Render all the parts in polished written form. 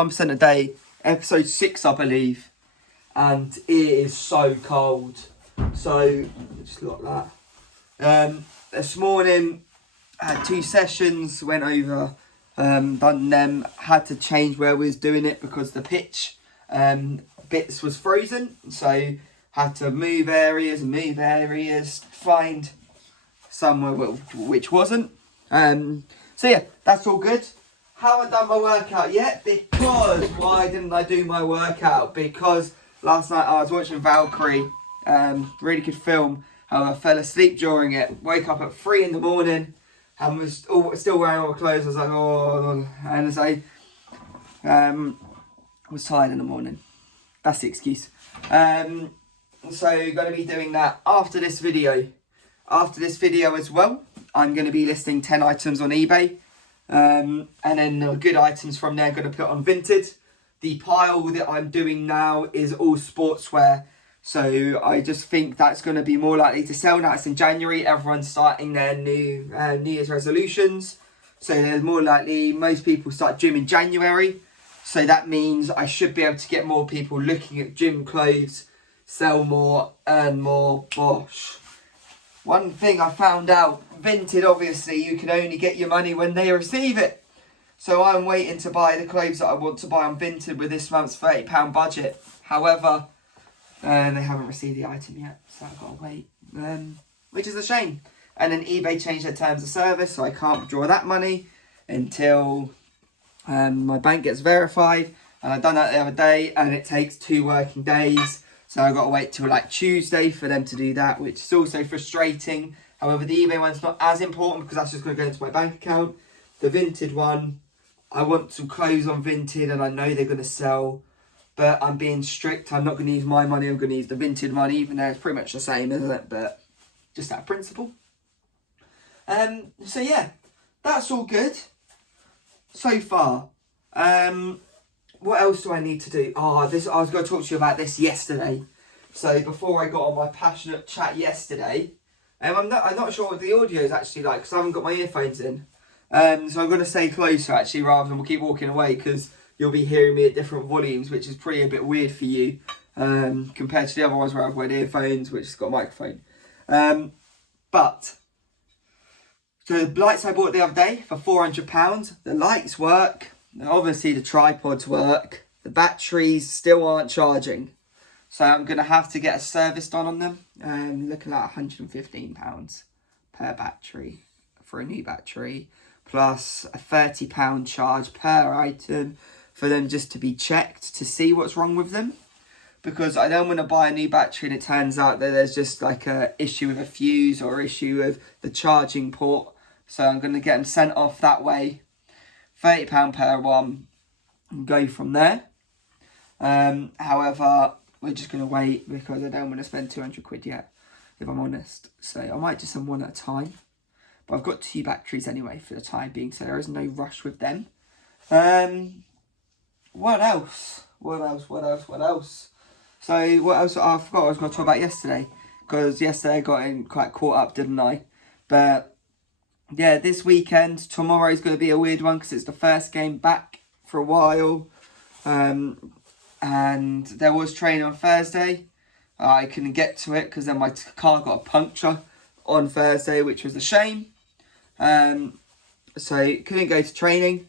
1% a day, episode 6 I believe, and it is so cold. So just look at that. This morning I had 2 sessions, went over, done them, had to change where we was doing it because the pitch bits was frozen, so had to move areas, find somewhere which wasn't. So yeah, that's all good. Haven't done my workout yet because why didn't I do my workout? Because last night I was watching Valkyrie, really good film. How I fell asleep during it. Wake up at 3 in the morning and was still wearing all my clothes. I was like, oh, and as I was tired in the morning. That's the excuse. So going to be doing that after this video. After this video as well, I'm going to be listing 10 items on eBay. And then the good items from there I'm going to put on Vinted. The pile that I'm doing now is all sportswear. So I just think that's going to be more likely to sell now. It's in January. Everyone's starting their new New Year's resolutions. So there's more likely most people start gym in January. So that means I should be able to get more people looking at gym clothes, sell more, earn more, bosh. One thing I found out, Vinted, obviously, you can only get your money when they receive it. So I'm waiting to buy the clothes that I want to buy on Vinted with this month's £30 budget. However, they haven't received the item yet, so I've got to wait, which is a shame. And then eBay changed their terms of service, so I can't withdraw that money until my bank gets verified. And I've done that the other day, and it takes 2 working days. So I've got to wait till like Tuesday for them to do that, which is also frustrating. However, the eBay one's not as important because that's just going to go into my bank account. The Vinted one, I want to close on Vinted and I know they're going to sell. But I'm being strict. I'm not going to use my money. I'm going to use the Vinted money, even though it's pretty much the same, isn't it? But just out of principle. So yeah, that's all good so far. What else do I need to do? I was going to talk to you about this yesterday. So before I got on my passionate chat yesterday, I'm not sure what the audio is actually like because I haven't got my earphones in. So I'm going to stay closer actually rather than we'll keep walking away because you'll be hearing me at different volumes, which is pretty a bit weird for you compared to the other ones where I've got earphones, which has got a microphone. But so the lights I bought the other day for £400, the lights work. Obviously the tripods work, the batteries still aren't charging. So I'm going to have to get a service done on them. Looking at £115 per battery for a new battery. Plus a £30 charge per item for them just to be checked to see what's wrong with them. Because I don't want to buy a new battery and it turns out that there's just like a issue with a fuse or issue with the charging port. So I'm going to get them sent off that way. £30 per one and go from there. However, we're just going to wait because I don't want to spend 200 quid yet, if I'm honest. So I might do some one at a time. But I've got 2 batteries anyway for the time being, so there is no rush with them. What else? So what else? I forgot what I was going to talk about yesterday. Because yesterday I got in quite caught up, didn't I? But yeah, this weekend, tomorrow's going to be a weird one because it's the first game back for a while. And there was training on Thursday. I couldn't get to it because then my car got a puncture on Thursday, which was a shame. So couldn't go to training.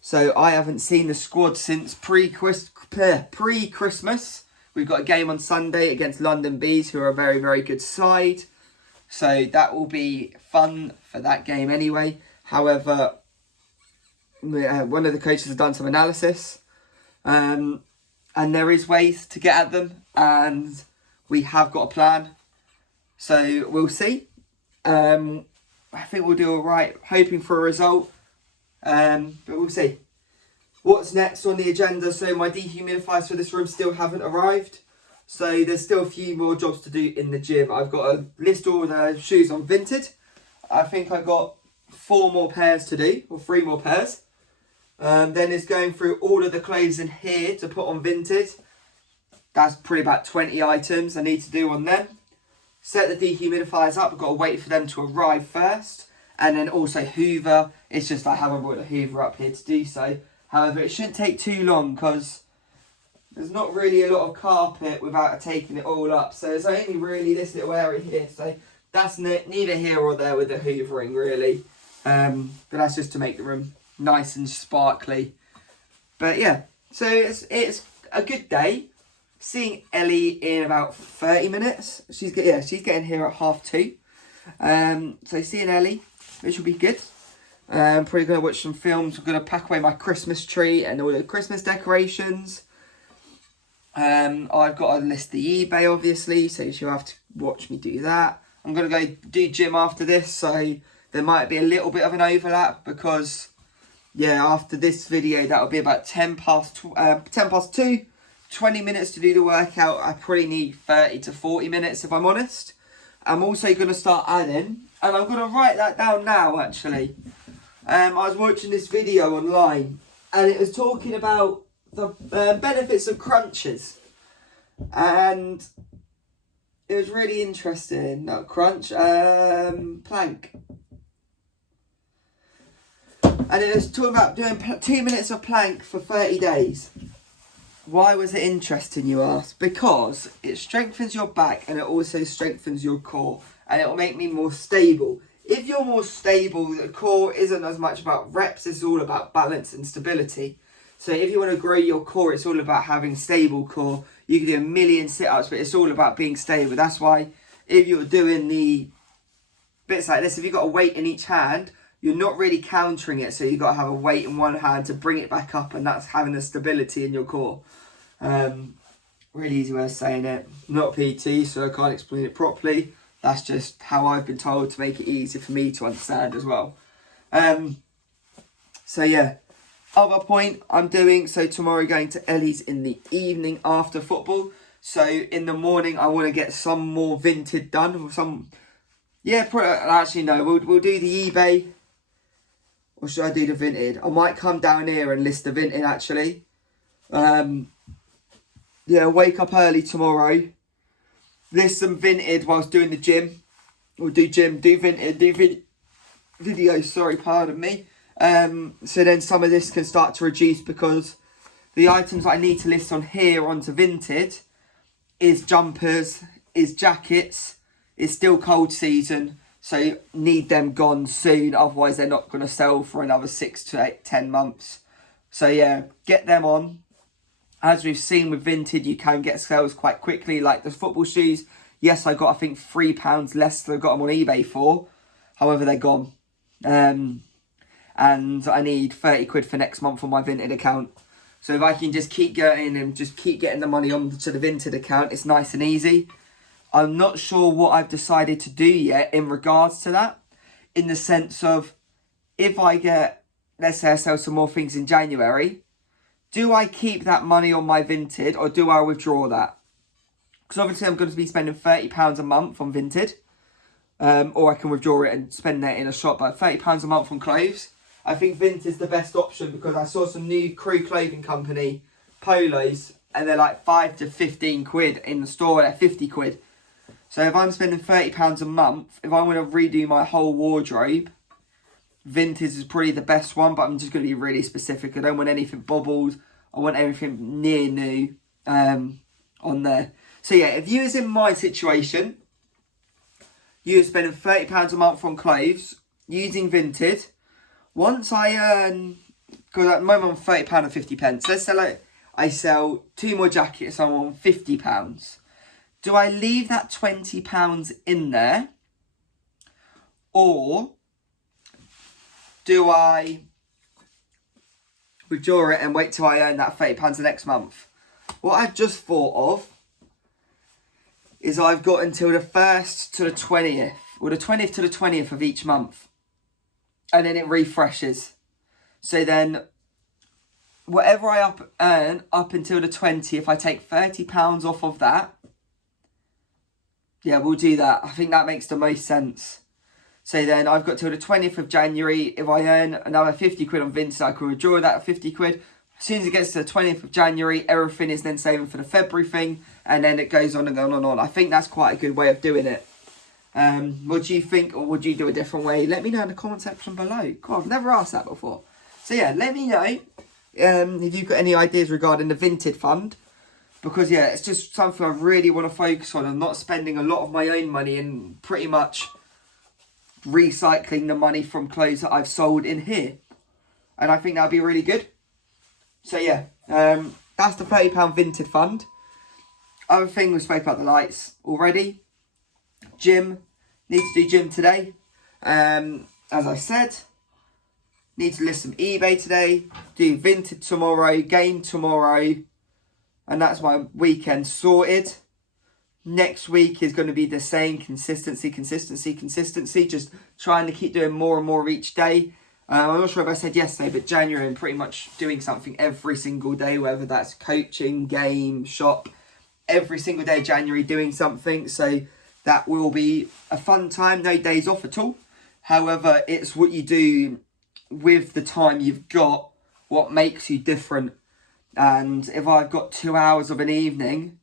So I haven't seen the squad since pre-Christmas. We've got a game on Sunday against London Bees, who are a very, very good side. So that will be fun for that game anyway. However, one of the coaches has done some analysis. And there is ways to get at them. And we have got a plan. So we'll see. I think we'll do all right. Hoping for a result. But we'll see. What's next on the agenda? So my dehumidifiers for this room still haven't arrived. So there's still a few more jobs to do in the gym. I've got to list all the shoes on Vinted. I think I've got 4 more pairs to do, or 3 more pairs. Then it's going through all of the clothes in here to put on Vinted. That's probably about 20 items I need to do on them. Set the dehumidifiers up. I've got to wait for them to arrive first. And then also Hoover. It's just I haven't brought a Hoover up here to do so. However, it shouldn't take too long because there's not really a lot of carpet without taking it all up. So it's only really this little area here. So that's neither here or there with the hoovering really. But that's just to make the room nice and sparkly. But yeah, so it's a good day. Seeing Ellie in about 30 minutes. She's getting here at 2:30. So seeing Ellie, which will be good. Probably going to watch some films. I'm going to pack away my Christmas tree and all the Christmas decorations. I've got to list the eBay, obviously, so you'll have to watch me do that. I'm going to go do gym after this, so there might be a little bit of an overlap because, yeah, after this video, that'll be about 10 past 2, 20 minutes to do the workout. I probably need 30 to 40 minutes, if I'm honest. I'm also going to start adding, and I'm going to write that down now, actually. I was watching this video online, and it was talking about the benefits of crunches, and it was really interesting. Not crunch, plank, and it was talking about doing 2 minutes of plank for 30 days. Why was it interesting, you ask? Because it strengthens your back and it also strengthens your core, and it will make me more stable. If you're more stable, the core isn't as much about reps, it's all about balance and stability. So if you want to grow your core, it's all about having stable core. You can do a million sit-ups, but it's all about being stable. That's why if you're doing the bits like this, if you've got a weight in each hand, you're not really countering it. So you've got to have a weight in one hand to bring it back up, and that's having a stability in your core. Really easy way of saying it. Not PT, so I can't explain it properly. That's just how I've been told to make it easy for me to understand as well. So yeah. Other point I'm doing, so tomorrow going to Ellie's in the evening after football. So in the morning I want to get some more Vinted done. Actually no, we'll do the eBay. Or should I do the Vinted? I might come down here and list the Vinted actually. Wake up early tomorrow. List some Vinted whilst doing the gym. Or do Vinted, video, sorry, pardon me. So then some of this can start to reduce because the items I need to list on here onto Vinted is jumpers, is jackets, it's still cold season, so need them gone soon, otherwise they're not going to sell for another 6 to 10 months. So yeah, get them on. As we've seen with Vinted, you can get sales quite quickly, like the football shoes. Yes, I got I think £3 less than I got them on eBay for, however they're gone. And I need 30 quid for next month on my Vinted account. So if I can just keep going and just keep getting the money onto the Vinted account, it's nice and easy. I'm not sure what I've decided to do yet in regards to that. In the sense of, if I get, let's say I sell some more things in January, do I keep that money on my Vinted or do I withdraw that? Because obviously I'm going to be spending £30 a month on Vinted. Or I can withdraw it and spend that in a shop. But £30 a month on clothes, I think Vinted's the best option because I saw some new Crew clothing company polos and they're like 5 to 15 quid in the store. They're 50 quid. So if I'm spending £30 a month, if I want to redo my whole wardrobe, Vinted is probably the best one, but I'm just going to be really specific. I don't want anything bobbled. I want everything near new on there. So yeah, if you was in my situation, you were spending £30 a month on clothes using Vinted. Once I earn, because at the moment I'm £30 and 50 pence. Let's say I sell 2 more jackets, I'm on £50. Do I leave that £20 in there? Or do I withdraw it and wait till I earn that £30 the next month? What I've just thought of is I've got until the 1st to the 20th, or the 20th to the 20th of each month. And then it refreshes. So then, whatever I earn up until the 20th, I take £30 off of that. Yeah, we'll do that. I think that makes the most sense. So then I've got till the 20th of January. If I earn another 50 quid on Vinted, I can withdraw that 50 quid. As soon as it gets to the 20th of January, everything is then saving for the February thing. And then it goes on and on and on. I think that's quite a good way of doing it. What do you think, or would you do a different way? Let me know in the comment section below. God, I've never asked that before. So yeah, let me know if you've got any ideas regarding the Vinted fund. Because, yeah, it's just something I really want to focus on. I'm not spending a lot of my own money and pretty much recycling the money from clothes that I've sold in here. And I think that'd be really good. So, yeah, that's the £30 Vinted fund. Other thing, we spoke about the lights already. Gym. Need to do gym today. As I said, need to list some eBay today. Do Vinted tomorrow. Game tomorrow. And that's my weekend sorted. Next week is going to be the same. Consistency. Just trying to keep doing more and more each day. I'm not sure if I said yesterday, but January I'm pretty much doing something every single day. Whether that's coaching, game, shop. Every single day January doing something. So that will be a fun time. No days off at all. However, it's what you do with the time you've got. What makes you different. And if I've got 2 hours of an evening,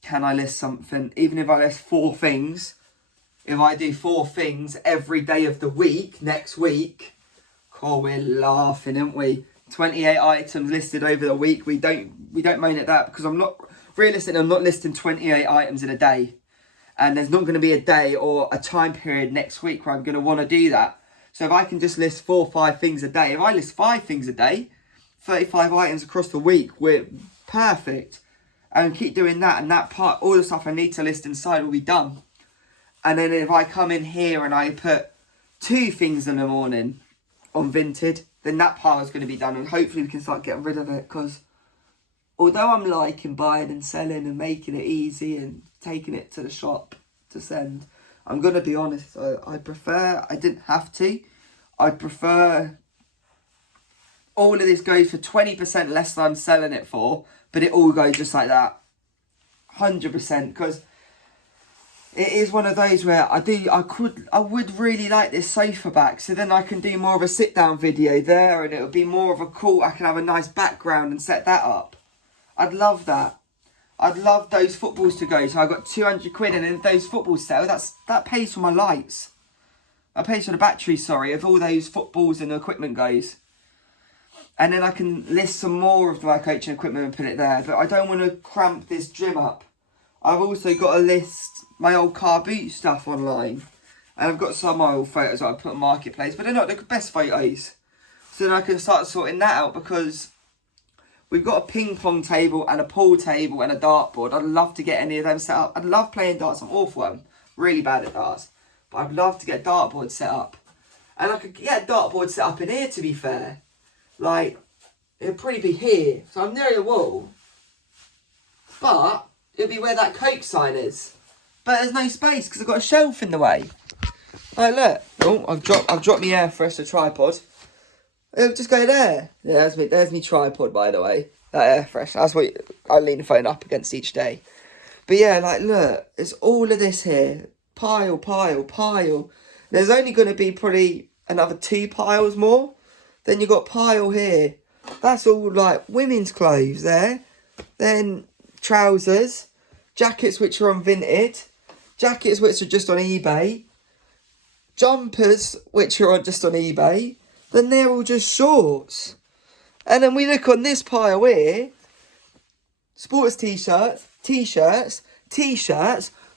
can I list something? Even if I list 4 things, if I do 4 things every day of the week, next week, we're laughing, aren't we? 28 items listed over the week. We don't moan at that because I'm not listing 28 items in a day. And there's not going to be a day or a time period next week where I'm going to want to do that. So if I can just list 4 or 5 things a day, if I list 5 things a day, 35 items across the week, we're perfect. And keep doing that, and that part, all the stuff I need to list inside will be done. And then if I come in here and I put 2 things in the morning on Vinted, then that part is going to be done. And hopefully we can start getting rid of it. Because although I'm liking buying and selling and making it easy and taking it to the shop to send, I'm going to be honest, I prefer, I didn't have to. I'd prefer all of this goes for 20% less than I'm selling it for, but it all goes just like that. 100%, because it is one of those where I would really like this sofa back, so then I can do more of a sit down video there, and it'll be more of a cool, I can have a nice background and set that up. I'd love that. I'd love those footballs to go, so I got 200 quid, and then those footballs sell, that pays for my lights. That pays for the battery, sorry, if all those footballs and the equipment goes. And then I can list some more of my coaching equipment and put it there. But I don't want to cramp this gym up. I've also got to list my old car boot stuff online. And I've got some old photos that I put on Marketplace. But they're not the best photos. So then I can start sorting that out. Because we've got a ping pong table and a pool table and a dartboard. I'd love to get any of them set up. I'd love playing darts. I'm awful. I'm really bad at darts. But I'd love to get a dartboard set up. And I could get a dartboard set up in here, to be fair. Like, it'll probably be here. So I'm near the wall. But it'll be where that Coke sign is. But there's no space because I've got a shelf in the way. Like, look. Oh, I've dropped my air freshener tripod. It'll just go there. Yeah, there's me tripod, by the way. That air freshener. That's what I lean the phone up against each day. But yeah, like, look. It's all of this here. Pile. There's only going to be probably another 2 piles more. Then you've got pile here. That's all like women's clothes there. Then trousers. Jackets which are on Vinted. Jackets which are just on eBay. Jumpers which are just on eBay. Then they're all just shorts. And then we look on this pile here. Sports t-shirts.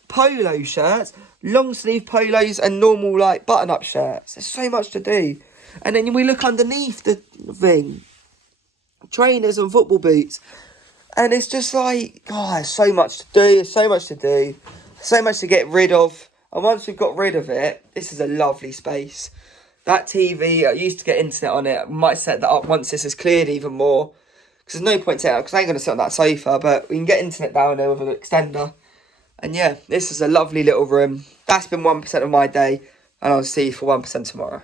Polo shirts. Long sleeve polos and normal like button-up shirts. There's so much to do. And then we look underneath the thing. Trainers and football boots. And it's just like, oh, there's so much to do. So much to get rid of. And once we've got rid of it, this is a lovely space. That TV, I used to get internet on it. I might set that up once this is cleared even more. Because there's no point setting it up, because I ain't going to sit on that sofa. But we can get internet down there with an extender. And yeah, this is a lovely little room. That's been 1% of my day. And I'll see you for 1% tomorrow.